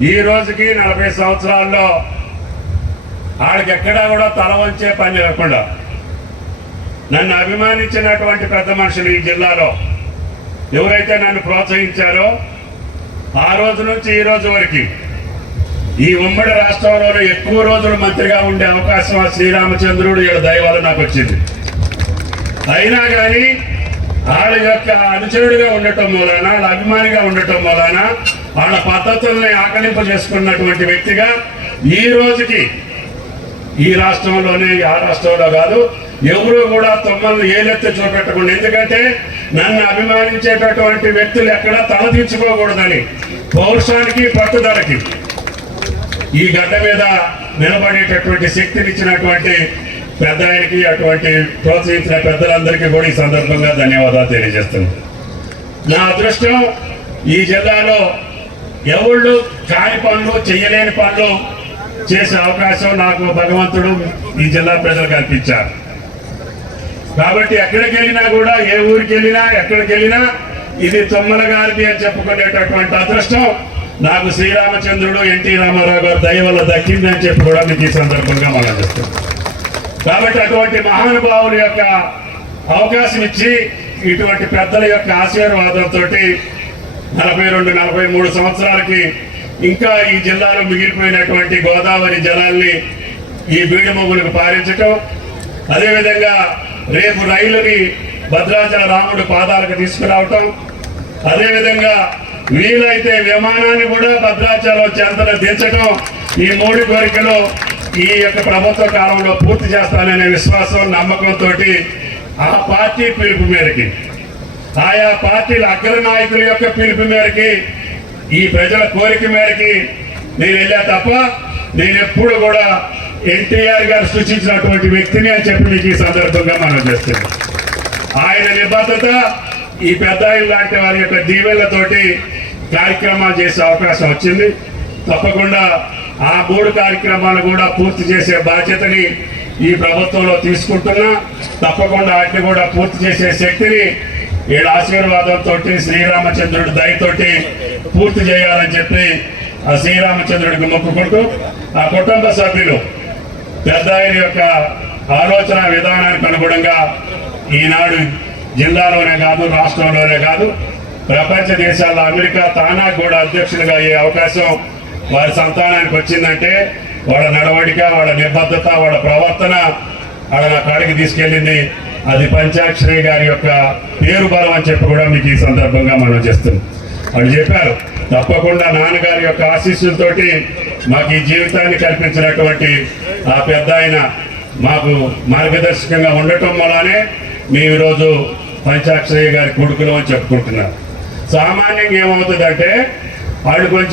ఈ రోజుకి నలభై సంవత్సరాల్లో ఆడికి ఎక్కడా కూడా తల వంచే పని లేకుండా నన్ను అభిమానించినటువంటి పెద్ద మనుషులు ఈ జిల్లాలో ఎవరైతే నన్ను ప్రోత్సహించారో ఆ రోజు నుంచి ఈ రోజు వరకు ఈ ఉమ్మడి రాష్ట్రంలోనే ఎక్కువ రోజులు మంత్రిగా ఉండే అవకాశం ఆ శ్రీరామచంద్రుడు ఇక్కడ దయ నాకు వచ్చింది. అయినా కానీ వాళ్ళ యొక్క అనుచరుడిగా ఉండటం మూలాన వాళ్ళ అభిమానిగా ఉండటం మూలాన వాళ్ళ పద్ధతుల్ని ఆకలింప చేసుకున్నటువంటి వ్యక్తిగా ఈ రోజుకి ఈ రాష్ట్రంలోనే ఆ రాష్ట్రంలో కాదు ఎవరు కూడా తొమ్మల్ని ఏలెత్తి చూపెట్టకుండా ఎందుకంటే నన్ను అభిమానించేటటువంటి వ్యక్తులు ఎక్కడా తలదించుకోకూడదని పౌరుషానికి పట్టుదలకి ఈ గడ్డ మీద నిలబడేటటువంటి శక్తిని ఇచ్చినటువంటి పెద్ద ఆయనకి అటువంటి ప్రోత్సహించిన పెద్దలందరికీ కూడా ఈ సందర్భంగా ధన్యవాదాలు తెలియజేస్తున్నాను. నా అదృష్టం ఈ జిల్లాలో ఎవళ్ళు కాని పనులు చేయలేని పనులు చేసే అవకాశం నాకు భగవంతుడు ఈ జిల్లా ప్రజలు కల్పించారు. కాబట్టి ఎక్కడికి వెళ్ళినా కూడా ఏ ఊరికి వెళ్ళినా ఎక్కడికి వెళ్ళినా ఇది తొమ్మల గారిది అని చెప్పుకునేటటువంటి అదృష్టం. నాకు శ్రీరామచంద్రుడు ఎన్టీ రామారావు గారు దయ వల్ల దక్కిందని చెప్పి కూడా మీకు ఈ సందర్భంగా మనం చెప్తాం కాబట్టి అటువంటి మహానుభావుల యొక్క అవకాశం ఇచ్చి ఇటువంటి పెద్దల యొక్క ఆశీర్వాదంతో నలభై రెండు నలభై మూడు సంవత్సరాలకి ఇంకా ఈ జిల్లాలో మిగిలిపోయినటువంటి గోదావరి జలాల్ని ఈ బీడుమొగ్గులకు పారించటం. అదేవిధంగా రేపు రైలుని భద్రాచల రాముడు పాదాలకు తీసుకురావటం. అదేవిధంగా వీలైతే విమానాన్ని కూడా భద్రాచలం చెంతన దించడం ఈ మూడు కోరికలు ఈ యొక్క ప్రభుత్వ కాలంలో పూర్తి చేస్తాననే విశ్వాసం నమ్మకంతో ఆ పార్టీ పిలుపు మేరకి. ఆయా పార్టీల అగ్ర నాయకుల యొక్క పిలుపు మేరకి ఈ ప్రజల కోరిక మేరకి నేను వెళ్ళా తప్ప నేను ఎప్పుడు కూడా ఎన్టీఆర్ గారు సూచించినటువంటి వ్యక్తిని అని చెప్పి మీకు ఈ సందర్భంగా మనం చేస్తున్నాం. ఆయన నిబద్ధత ఈ పెద్ద లాంటి వారి యొక్క దీవెళ్ళతోటి కార్యక్రమాలు చేసే అవకాశం వచ్చింది. తప్పకుండా ఆ మూడు కార్యక్రమాలు కూడా పూర్తి చేసే బాధ్యతని ఈ ప్రభుత్వంలో తీసుకుంటున్నా. తప్పకుండా వాటిని కూడా పూర్తి చేసే శక్తిని వీళ్ళ ఆశీర్వాదంతో శ్రీరామచంద్రుడి దయతోటి పూర్తి చేయాలని చెప్పి ఆ శ్రీరామచంద్రుడికి మొక్కుకుంటూ ఆ కుటుంబ సభ్యులు పెద్ద ఆయన యొక్క ఆలోచన విధానానికి అనుగుణంగా ఈనాడు జిల్లాలోనే కాదు రాష్ట్రంలోనే కాదు ప్రపంచ దేశాల్లో అమెరికా తానా కూడా అధ్యక్షులుగా అయ్యే అవకాశం వారి సంతానానికి వచ్చిందంటే వాళ్ళ నడవడిక వాళ్ళ నిబద్ధత వాళ్ళ ప్రవర్తన వాళ్ళ నా కాడికి తీసుకెళ్ళింది అది పంచాక్షరి గారి యొక్క పేరు బలం అని చెప్పి కూడా మీకు ఈ సందర్భంగా మనం చేస్తున్నాం. వాళ్ళు చెప్పారు తప్పకుండా నాన్నగారి యొక్క ఆశీస్సులతోటి మాకు ఈ జీవితాన్ని కల్పించినటువంటి ఆ పెద్ద ఆయన మాకు మార్గదర్శకంగా ఉండటం వల్లనే మేము ఈరోజు పంచాక్షరయ్య గారి కొడుకులు అని చెప్పుకుంటున్నారు సామాన్యంగా ఏమవుతుందంటే వాళ్ళు కొంచెం